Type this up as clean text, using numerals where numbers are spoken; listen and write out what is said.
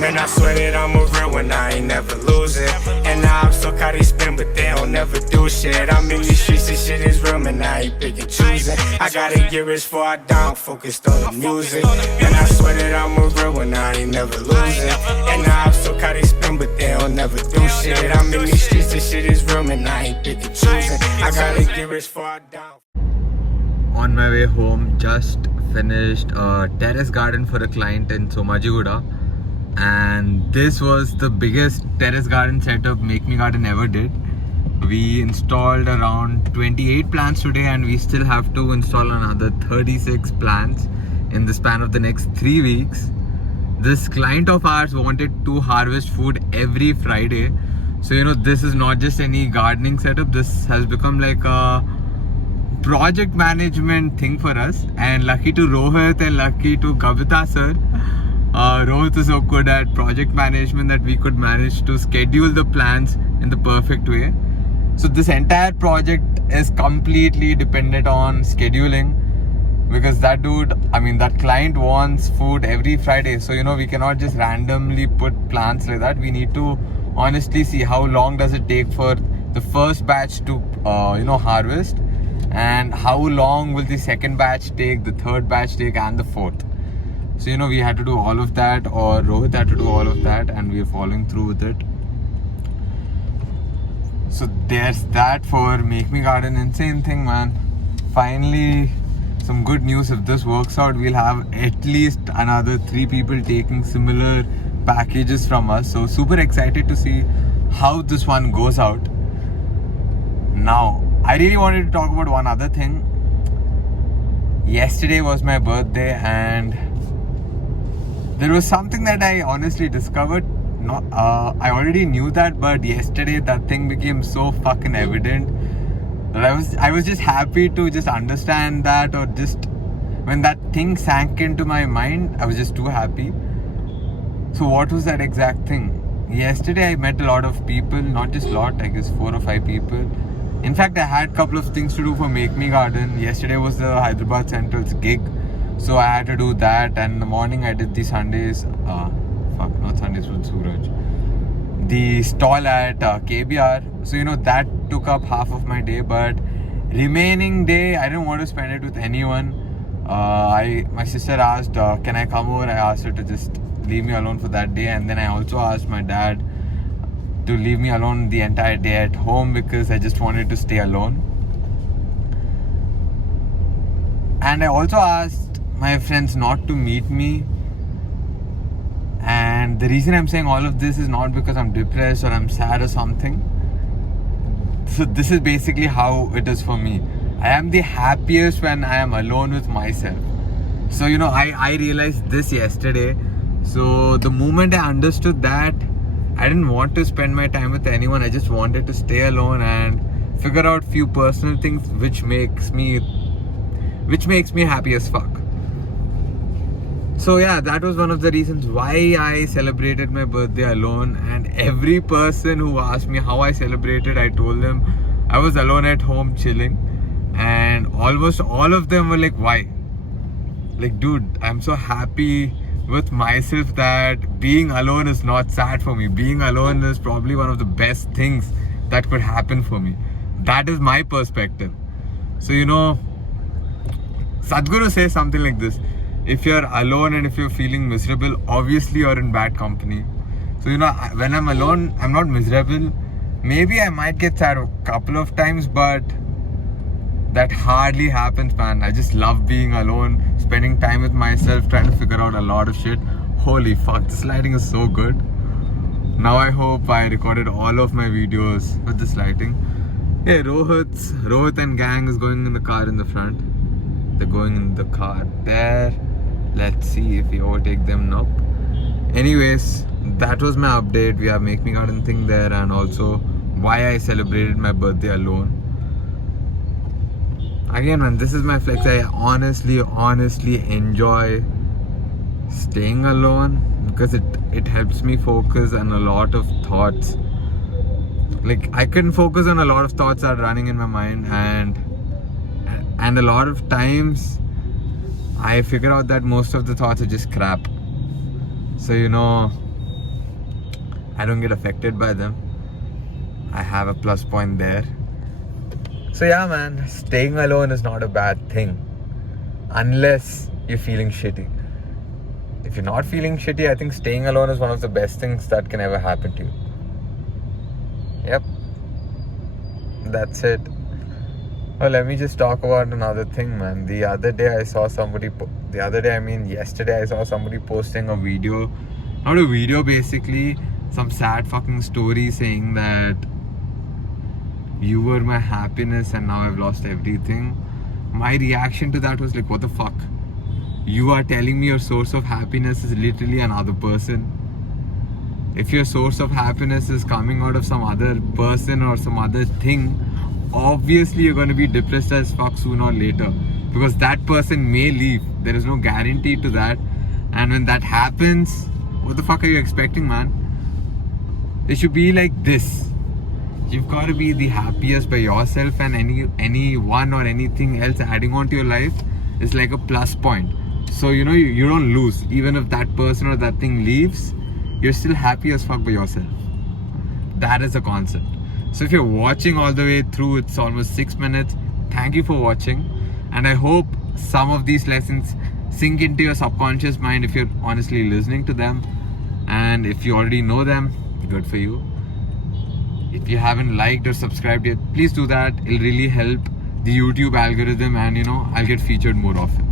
Man, I swear that I'm a real one, I ain't never losing. And now I'm so caught they spin, but they don't never do shit. I'm in these streets, this shit is real, man, I ain't picking choosing. I gotta get rich before I die, I'm focused on the music. Man, I swear that I'm a real one, I ain't never losing. And now I'm so caught they spin, but they don't never do shit. I'm in these streets, this shit is real, man, I ain't picking choosing. I gotta get rich before I die. On my way home, just finished a terrace garden for a client in Somajiguda, and this was the biggest terrace garden setup Make Me Garden ever did. We installed around 28 plants today, and we still have to install another 36 plants in the span of the next 3 weeks. This client of ours wanted to harvest food every Friday, so this is not just any gardening setup. This has become like a project management thing for us, and lucky to Rohit and lucky to Kavita sir. Rohit is so good at project management that we could manage to schedule the plans in the perfect way. So this entire project is completely dependent on scheduling, because that client wants food every Friday. So we cannot just randomly put plants like that. We need to honestly see how long does it take for the first batch to harvest, and how long will the second batch take, the third batch take, and the fourth. So we had to do all of that, or Rohit had to do all of that, and we are following through with it. So there's that for Make Me Garden. Insane thing, man. Finally some good news. If this works out, we'll have at least another 3 people taking similar packages from us. So super excited to see how this one goes out. Now I really wanted to talk about one other thing. Yesterday was my birthday, and there was something that I honestly discovered. I already knew that, but yesterday that thing became so fucking evident that I was just happy to just understand that, or just when that thing sank into my mind, I was just too happy. So what was that exact thing? Yesterday I met a lot of people, not just lot, I guess 4 or 5 people. In fact, I had a couple of things to do for Make Me Garden. Yesterday was the Hyderabad Central's gig, so I had to do that. And in the morning I did the Sundays, not Sundays with Suraj, the stall at KBR. So that took up half of my day, but remaining day I didn't want to spend it with anyone. My sister asked, can I come over? I asked her to just leave me alone for that day, and then I also asked my dad to leave me alone the entire day at home, because I just wanted to stay alone. And I also asked my friends not to meet me. And the reason I'm saying all of this is not because I'm depressed or I'm sad or something. So this is basically how it is for me. I am the happiest when I am alone with myself. So I realized this yesterday. So the moment I understood that, I didn't want to spend my time with anyone. I just wanted to stay alone and figure out few personal things which makes me happy as fuck. So yeah, that was one of the reasons why I celebrated my birthday alone. And every person who asked me how I celebrated, I told them I was alone at home chilling. And almost all of them were like, why? Like, dude, I'm so happy with myself that being alone is not sad for me. Being alone is probably one of the best things that could happen for me. That is my perspective. So Sadhguru says something like this: if you're alone and if you're feeling miserable, obviously you're in bad company. So when I'm alone, I'm not miserable. Maybe I might get sad a couple of times, but that hardly happens, man. I just love being alone, spending time with myself, trying to figure out a lot of shit. Holy fuck, this lighting is so good. Now I hope I recorded all of my videos with this lighting. Hey, Rohit and gang is going in the car in the front. They're going in the car there. Let's see if we overtake them. Nope. Anyways, that was my update. We have Make Me Garden thing there, and also why I celebrated my birthday alone. Again, man, this is my flex. I honestly enjoy staying alone, because it helps me focus on a lot of thoughts. Like, I can focus on a lot of thoughts that are running in my mind, and a lot of times I figure out that most of the thoughts are just crap. So I don't get affected by them. I have a plus point there. So yeah, man, staying alone is not a bad thing. Unless you're feeling shitty. If you're not feeling shitty, I think staying alone is one of the best things that can ever happen to you. Yep. That's it. Well, let me just talk about another thing, man. The other day I saw somebody, yesterday I saw somebody posting a video. Not a video, basically. Some sad fucking story saying that you were my happiness and now I've lost everything. My reaction to that was like, what the fuck? You are telling me your source of happiness is literally another person. If your source of happiness is coming out of some other person or some other thing, obviously you're going to be depressed as fuck sooner or later, because that person may leave. There is no guarantee to that. And when that happens, what the fuck are you expecting, man? It should be like this. You've got to be the happiest by yourself, and anyone or anything else adding on to your life is like a plus point. So you don't lose. Even if that person or that thing leaves, you're still happy as fuck by yourself. That is the concept. So if you're watching all the way through, it's almost 6 minutes. Thank you for watching, and I hope some of these lessons sink into your subconscious mind if you're honestly listening to them. And if you already know them, good for you. If you haven't liked or subscribed yet, please do that. It'll really help the YouTube algorithm, and I'll get featured more often.